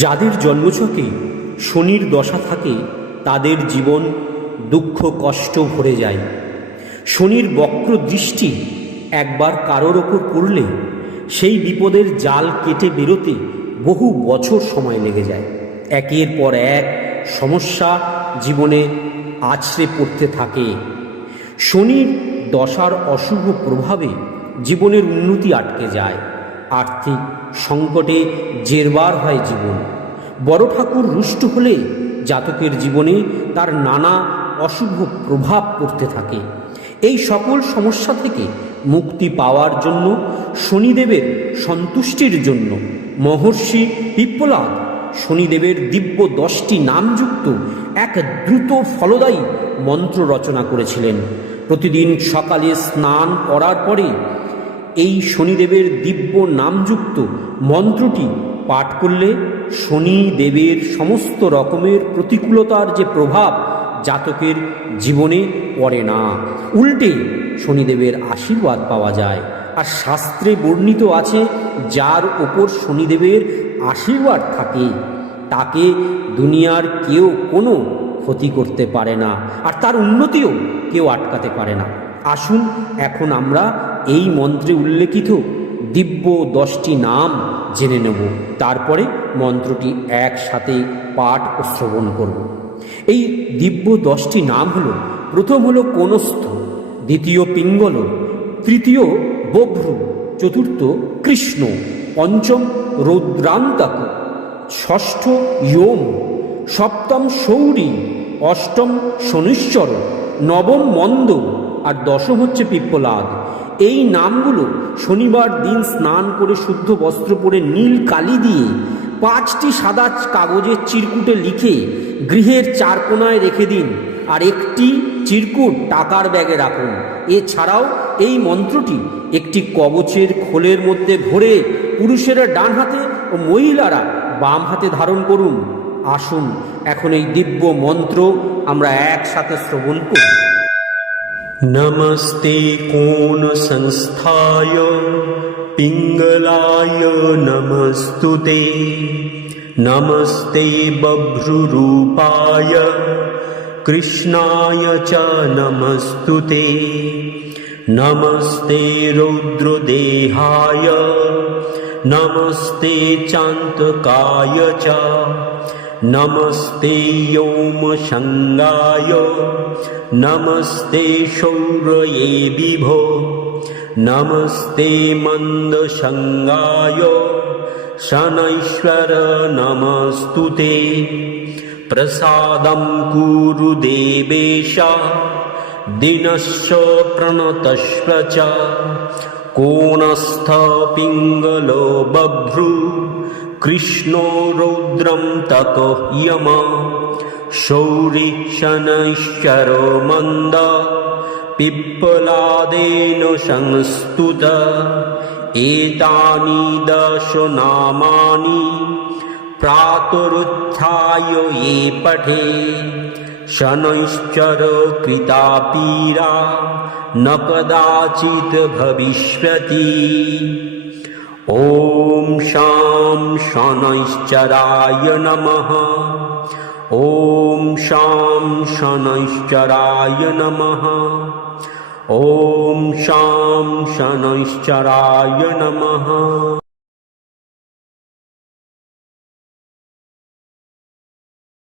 যাদের জন্মছকে শনির দশা থাকে তাদের জীবন দুঃখ কষ্ট ভরে যায়। শনির বক্র দৃষ্টি একবার কারোর ওপর পড়লে সেই বিপদের জাল কেটে বেরোতে বহু বছর সময় লেগে যায়। একের পর এক সমস্যা জীবনে আছড়ে পড়তে থাকে। শনির দশার অশুভ প্রভাবে জীবনের উন্নতি আটকে যায়, আর্থিক সংকটে জেরবার হয় জীবন। বড় ঠাকুর রুষ্ট হলে জাতকের জীবনে তার নানা অশুভ প্রভাব পড়তে থাকে। এই সকল সমস্যা থেকে মুক্তি পাওয়ার জন্য, শনিদেবের সন্তুষ্টির জন্য মহর্ষি পিপ্পলাদ শনিদেবের দিব্য 10টি নামযুক্ত এক দ্রুত ফলদায়ী মন্ত্র রচনা করেছিলেন। প্রতিদিন সকালে স্নান করার পরে এই শনিদেবের দিব্য নামযুক্ত মন্ত্রটি পাঠ করলে শনিদেবের সমস্ত রকমের প্রতিকূলতার যে প্রভাব জাতকের জীবনে পড়ে না, উল্টে শনিদেবের আশীর্বাদ পাওয়া যায়। আর শাস্ত্রে বর্ণিত আছে, যার ওপর শনিদেবের আশীর্বাদ থাকে তাকে দুনিয়ার কেউ কোনো ক্ষতি করতে পারে না, আর তার উন্নতিও কেউ আটকাতে পারে না। আসুন এখন আমরা এই মন্ত্রে উল্লেখিত দিব্য 10টি নাম জেনে নেব, তারপরে মন্ত্রটি একসাথে পাঠ ও শ্রবণ করব। এই দিব্য 10টি নাম হলো, প্রথম হলো কোনস্থ, দ্বিতীয় পিঙ্গল, তৃতীয় বভ্রু, চতুর্থ কৃষ্ণ, পঞ্চম রৌদ্রান্তক, ষষ্ঠ ইয়ম, সপ্তম শৌরী, অষ্টম শনিশ্চর, নবম মন্দ, আর দশম হচ্ছে পিপ্পলাদ। এই নামগুলো শনিবার দিন স্নান করে শুদ্ধ বস্ত্র পরে নীল কালি দিয়ে 5টি সাদা কাগজের চিরকুটে লিখে গৃহের 4 কোণায় রেখে দিন, আর একটি চিরকুট টাকার ব্যাগে রাখুন। এছাড়াও এই মন্ত্রটি একটি কবচের খোলের মধ্যে ভরে পুরুষেরা ডান হাতে ও মহিলারা বাম হাতে ধারণ করুন। আসুন এখন এই দিব্য মন্ত্র আমরা একসাথে শ্রবণ করি। नमस्ते कोन संस्थाय पिंगलाय नमस्तुते, नमस्ते बभ्रुरूपाय कृष्णाय च नमस्तुते, नमस्ते रौद्रदेहाय नमस्ते चान्तकाय च, नमस्ते व्योमशङ्गाय नमस्ते शौर्ये विभो, नमस्ते मन्दशङ्गाय शनैश्वर नमस्तुते, प्रसादं कुरु देवेश दिनश्च प्रणतस्व च, कोणस्थ पिङ्गलो बभ्रु कृष्णो रौद्रं तको यम, शौरि शनैश्चरो मन्द पिप्पलादेन संस्तुत, एतानि 10 नामानि प्रातरुत्थाय ये पठे, शनैश्चर कृता पीडा न कदाचित् भविष्यति। ॐ शां शनैश्चराय नमः, ॐ शां शनैश्चराय नमः, ॐ शां शनैश्चराय नमः।